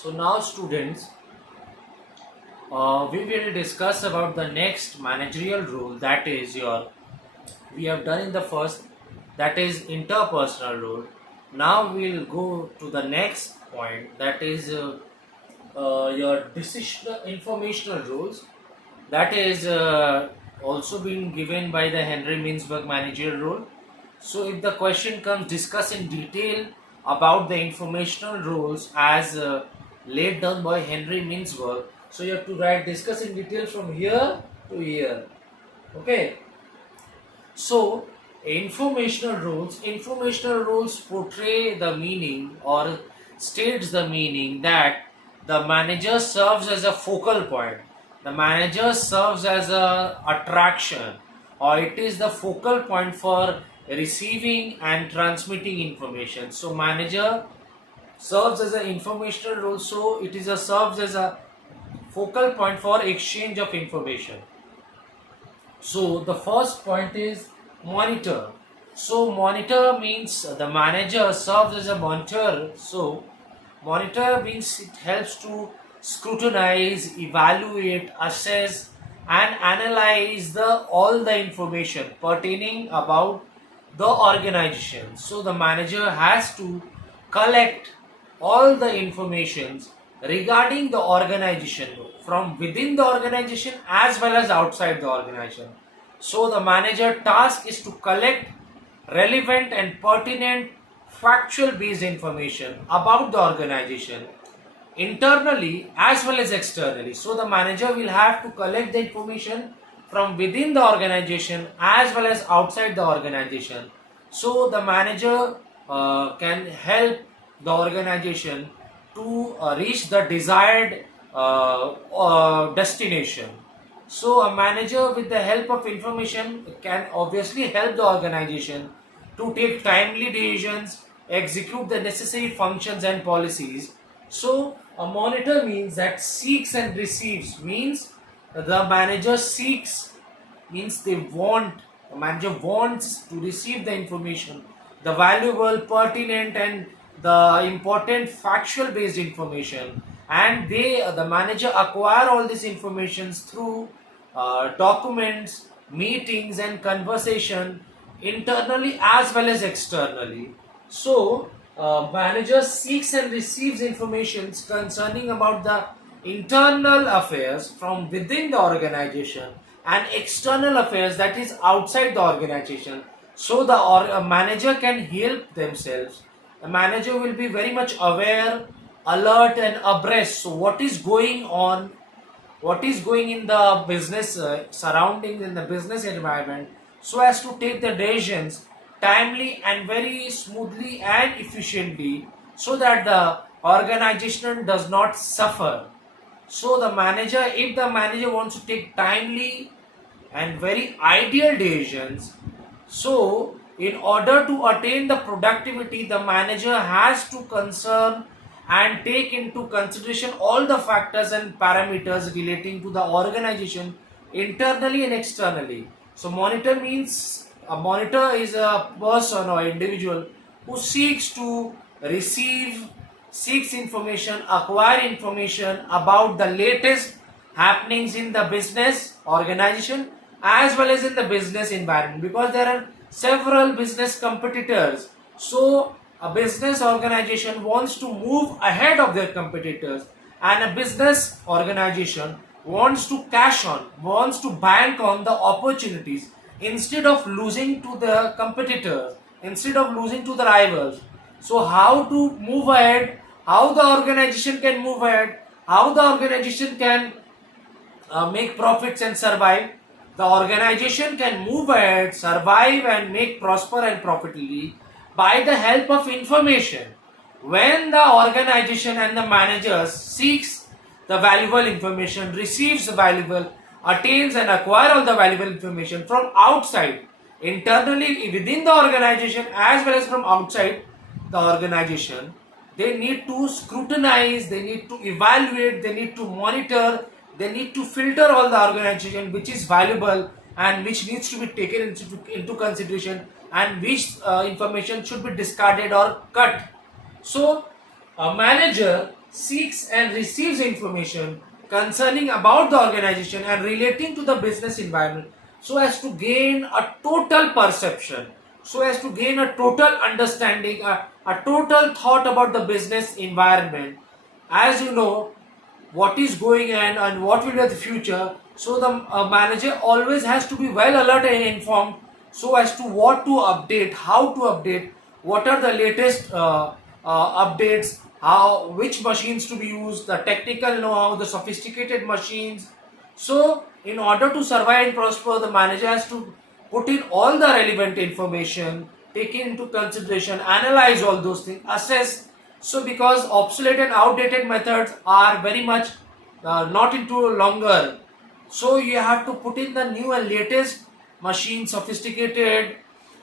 So now students, we will discuss about the next managerial role, that is we have done in the first, that is interpersonal role. Now we will go to the next point, that is your decision informational roles, that is also being given by the Henry Mintzberg managerial role. So if the question comes, discuss in detail about the informational roles as laid down by Henry Mintzberg. So you have to write discuss in detail from here to here. Okay. So informational roles portray the meaning or states the meaning that the manager serves as a focal point. The manager serves as a attraction, or it is the focal point for receiving and transmitting information. So manager serves as an informational role, so it is a serves as a focal point for exchange of information. So the first point is monitor. So monitor means the manager serves as a monitor. So monitor means it helps to scrutinize, evaluate, assess and analyze the all the information pertaining about the organization. So the manager has to collect all the informations regarding the organization from within the organization as well as outside the organization. So the manager task is to collect relevant and pertinent factual based information about the organization internally as well as externally. So the manager will have to collect the information from within the organization as well as outside the organization. So the manager can help the organization to reach the desired destination. So a manager with the help of information can obviously help the organization to take timely decisions, execute the necessary functions and policies. So a monitor means that seeks and receives, means the manager seeks, means the manager wants to receive the information, the valuable, pertinent and the important factual based information, and the manager acquire all these informations through documents, meetings and conversation internally as well as externally. So manager seeks and receives information concerning about the internal affairs from within the organization and external affairs, that is outside the organization. So the manager can help themselves. The manager will be very much aware, alert and abreast. So what is going on, what is going in the business surroundings in the business environment, so as to take the decisions timely and very smoothly and efficiently, so that the organization does not suffer. So the manager, if the manager wants to take timely and very ideal decisions, so in order to attain the productivity, the manager has to concern and take into consideration all the factors and parameters relating to the organization internally and externally. So monitor means a monitor is a person or individual who seeks to receive, seeks information, acquire information about the latest happenings in the business organization as well as in the business environment, because there are several business competitors. So a business organization wants to move ahead of their competitors, and a business organization wants to cash on, wants to bank on the opportunities instead of losing to the competitors, instead of losing to the rivals. So how to move ahead, how the organization can move ahead, how the organization can make profits and survive. The organization can move ahead, survive and make prosper and profitably by the help of information. When the organization and the managers seeks the valuable information, receives valuable, attains and acquire all the valuable information from outside, internally within the organization as well as from outside the organization, they need to scrutinize, they need to evaluate, they need to monitor, they need to filter all the organization which is valuable and which needs to be taken into consideration, and which information should be discarded or cut. So a manager seeks and receives information concerning about the organization and relating to the business environment, so as to gain a total perception, so as to gain a total understanding, a total thought about the business environment. As you know what is going on and what will be the future, so the manager always has to be well alert and informed, so as to what to update, how to update, what are the latest updates, how, which machines to be used, the technical know-how, the sophisticated machines. So in order to survive and prosper, the manager has to put in all the relevant information, take into consideration, analyze all those things, assess. So because obsolete and outdated methods are very much not into longer, so you have to put in the new and latest machines, sophisticated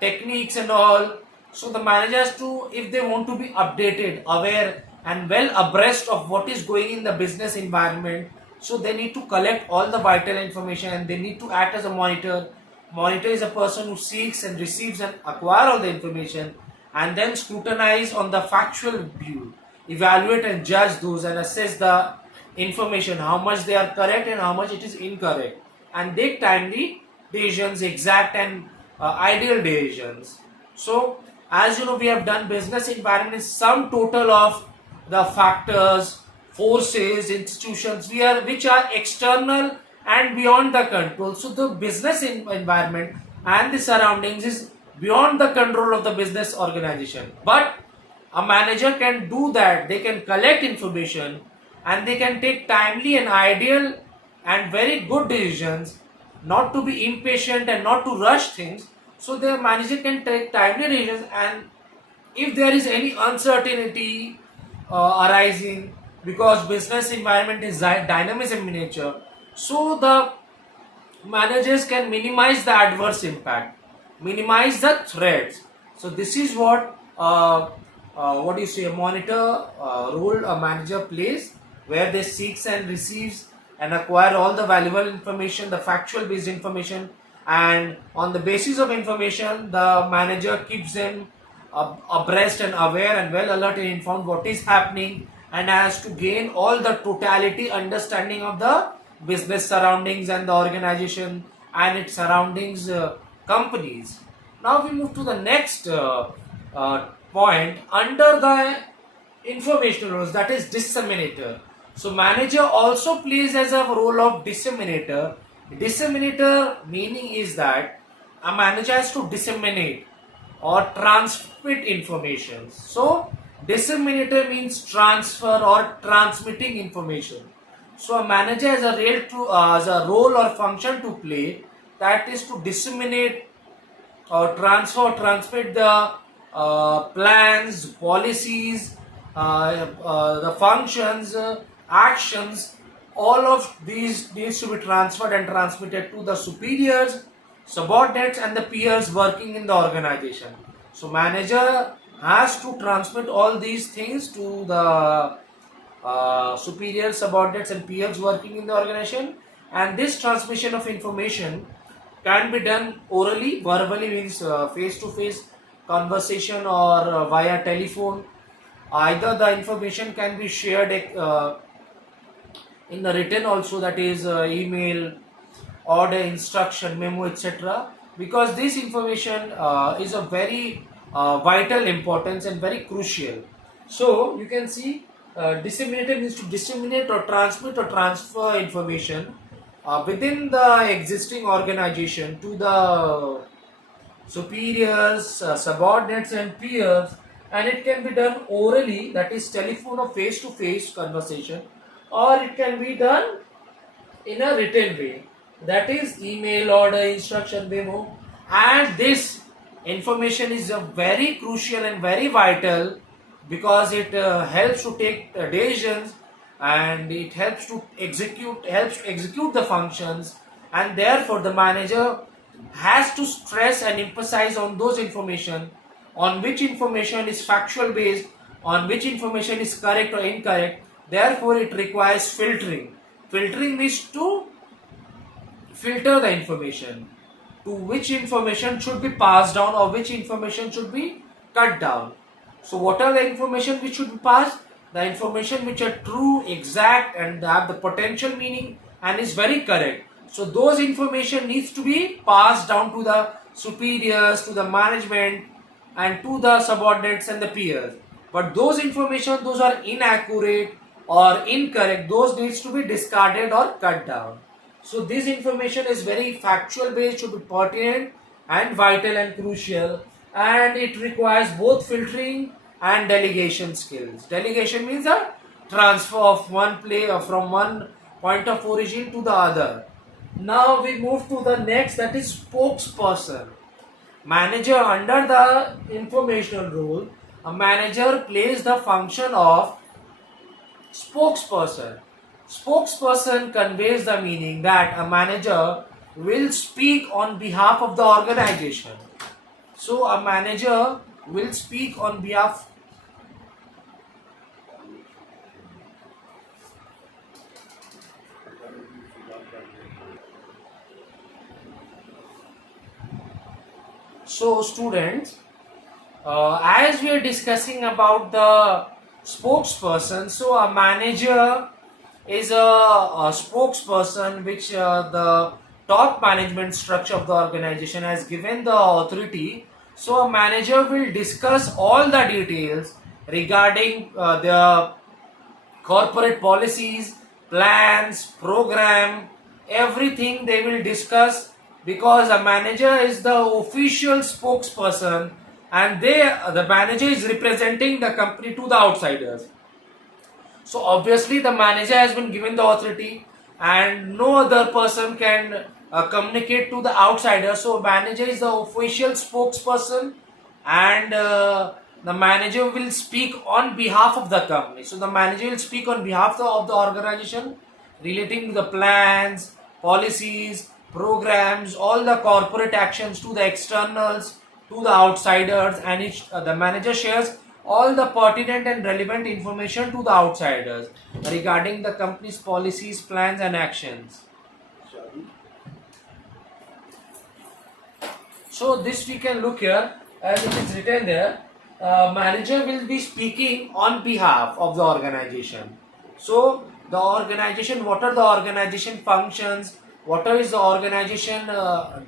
techniques and all. So the managers to, if they want to be updated, aware and well abreast of what is going in the business environment, so they need to collect all the vital information and they need to act as a monitor. Monitor is a person who seeks and receives and acquire all the information and then scrutinize on the factual view, evaluate and judge those and assess the information, how much they are correct and how much it is incorrect, and take timely decisions, exact and ideal decisions. So as you know, we have done business environment is sum total of the factors, forces, institutions we are which are external and beyond the control. So the business environment and the surroundings is beyond the control of the business organization. But a manager can do that. They can collect information and they can take timely and ideal and very good decisions, not to be impatient and not to rush things. So the manager can take timely decisions, and if there is any uncertainty arising, because business environment is dynamism in nature, so the managers can minimize the adverse impact, minimize the threats. So this is what do you say, a monitor role a manager plays, where they seeks and receives and acquire all the valuable information, the factual based information, and on the basis of information the manager keeps them abreast and aware and well alert and informed what is happening, and has to gain all the totality understanding of the business surroundings and the organization and its surroundings, companies. Now we move to the next point under the informational roles, that is disseminator. So manager also plays as a role of disseminator. Disseminator meaning is that a manager has to disseminate or transmit information. So disseminator means transfer or transmitting information. So a manager has has a role or function to play, that is to disseminate or transfer, transmit the plans, policies, the functions, actions. All of these needs to be transferred and transmitted to the superiors, subordinates, and the peers working in the organization. So manager has to transmit all these things to the superiors, subordinates, and peers working in the organization. And this transmission of information can be done orally, verbally means face to face conversation, or via telephone. Either the information can be shared in the written also, that is email, order, instruction, memo, etc. Because this information is of very vital importance and very crucial. So you can see disseminator means to disseminate or transmit or transfer information within the existing organization to the superiors, subordinates, and peers, and it can be done orally, that is telephone or face to face conversation, or it can be done in a written way, that is email, order, instruction, memo. And this information is a very crucial and very vital, because it helps to take decisions, and it helps to execute the functions, and therefore the manager has to stress and emphasize on those information, on which information is factual based, on which information is correct or incorrect. Therefore it requires filtering. Filtering means to filter the information, to which information should be passed down or which information should be cut down. So what are the information which should be passed? the information which are true, exact, and have the potential meaning and is very correct. So those information needs to be passed down to the superiors, to the management, and to the subordinates and the peers. But those information, those are inaccurate or incorrect, those needs to be discarded or cut down. So this information is very factual based, should be pertinent and vital and crucial, and it requires both filtering and delegation skills. Delegation means a transfer of one play from one point of origin to the other. Now we move to the next, that is spokesperson. Manager, under the informational rule, a manager plays the function of spokesperson. Spokesperson conveys the meaning that a manager will speak on behalf of the organization. So a manager will speak on behalf. So students, as we are discussing about the spokesperson, so a manager is a spokesperson which the top management structure of the organization has given the authority. So a manager will discuss all the details regarding the corporate policies, plans, program, everything they will discuss, because a manager is the official spokesperson, and the manager is representing the company to the outsiders. So obviously the manager has been given the authority and no other person can communicate to the outsider. So manager is the official spokesperson, and the manager will speak on behalf of the company. So the manager will speak on behalf of the organization relating to the plans, policies, programs, all the corporate actions to the externals, to the outsiders, and the manager shares all the pertinent and relevant information to the outsiders regarding the company's policies, plans, and actions. So this we can look here as it is written there. Manager will be speaking on behalf of the organization. So the organization, what are the organization functions, what is the organization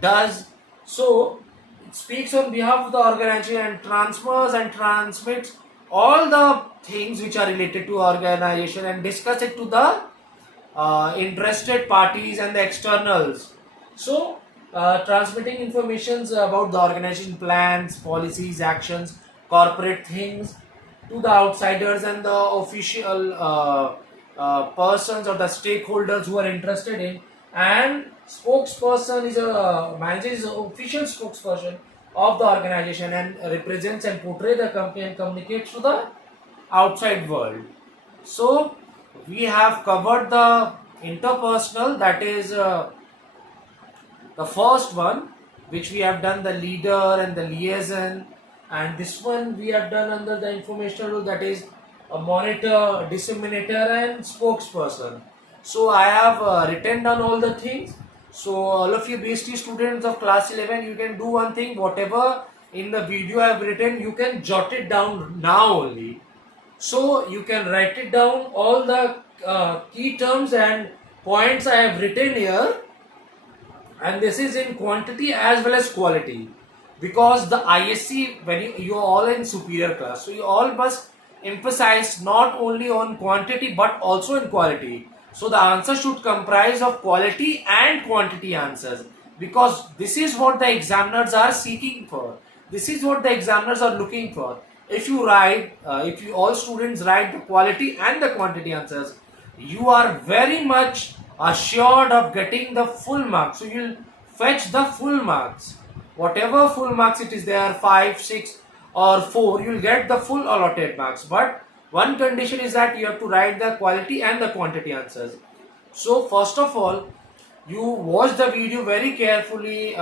does. So it speaks on behalf of the organization and transfers and transmits all the things which are related to organization and discuss it to the interested parties and the externals. So transmitting informations about the organization plans, policies, actions, corporate things to the outsiders and the official persons or the stakeholders who are interested in. And spokesperson is a manager is an official spokesperson of the organization and represents and portrays the company and communicates to the outside world. So we have covered the interpersonal, that is the first one, which we have done the leader and the liaison, and this one we have done under the informational rule, that is a monitor, disseminator, and spokesperson. So I have written down all the things. So all of you BST students of class 11, you can do one thing, whatever in the video I have written, you can jot it down now only. So you can write it down, all the key terms and points I have written here, and this is in quantity as well as quality, because the ISC, when you are all in superior class, so you all must emphasize not only on quantity but also in quality. So the answer should comprise of quality and quantity answers, because this is what the examiners are seeking for, this is what the examiners are looking for. If you write, if you all students write the quality and the quantity answers, you are very much assured of getting the full marks. So you'll fetch the full marks, whatever full marks it is there, 5, 6 or 4, you'll get the full allotted marks. But one condition is that you have to write the quality and the quantity answers. So first of all, you watch the video very carefully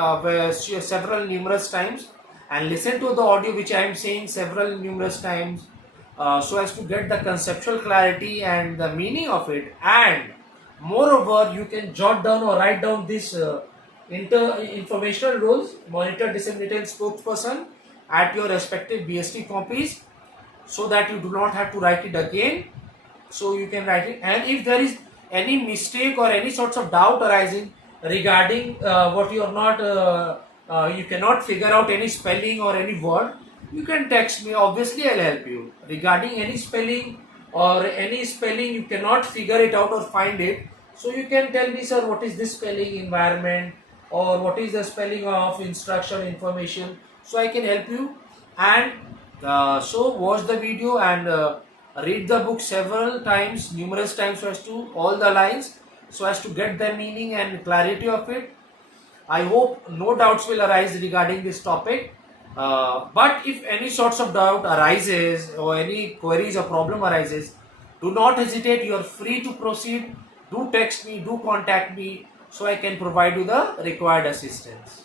several numerous times, and listen to the audio which I am saying several numerous times, so as to get the conceptual clarity and the meaning of it. And moreover, you can jot down or write down this informational roles, monitor, disseminator, and spokesperson, at your respective BST copies. so that you do not have to write it again. So you can write it, and if there is any mistake or any sorts of doubt arising regarding what you are not you cannot figure out any spelling or any word, you can text me. Obviously I'll help you regarding any spelling, or any spelling you cannot figure it out or find it. So you can tell me, sir, what is this spelling environment, or what is the spelling of instruction information, so I can help you. And so watch the video and read the book several times, numerous times, so as to all the lines, so as to get the meaning and clarity of it. I hope no doubts will arise regarding this topic. But if any sorts of doubt arises or any queries or problem arises, do not hesitate. You are free to proceed. Do text me, do contact me, so I can provide you the required assistance.